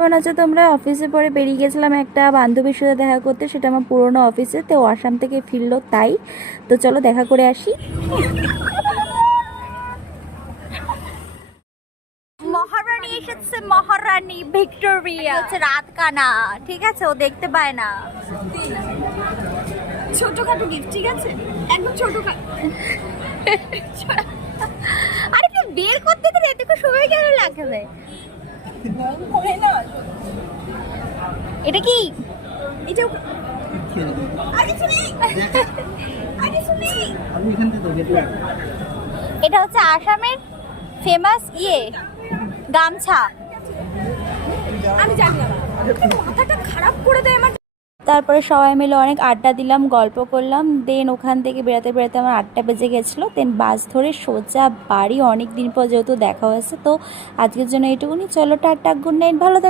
কেমন আছো তোমরা? অফিসে পরে বেরিয়ে গেছিলাম একটা বান্ধবীর সাথে দেখা করতে, সেটা আমার পুরোনো অফিসে। তো ও আসাম থেকে ফিরলো, তাই তো চলো দেখা করে আসি। মহারানী এসেছে, মহারানী ভিক্টোরিয়া হচ্ছে রাত কানা, ঠিক আছে? ও দেখতে পায় না। ছোটখাটো গিফট, ঠিক আছে? একদম ছোটখাটো। আরে তুই বের করতে তো এতক্ষণ সময় কেন লাগবে? এটা কি? এটা আগে শুনি, আগে শুনি। এটা হচ্ছে আসামের ফেমাস গামছা। আমি জানি না, মাথাটা খারাপ করে দেয় আমার। তারপরে সবাই মিলে অনেক আড্ডা দিলাম, গল্প করলাম। দেন ওখান থেকে বেড়াতে বেড়াতে আমার 8টা বেজে গেছিলো। দেন বাস ধরে সোজা বাড়ি। অনেক দিন পর যেহেতু দেখা হয়েছে, তো আজকের জন্য এইটুকুনি। চলো টাটা, গুড নাইট, ভালো থাকো।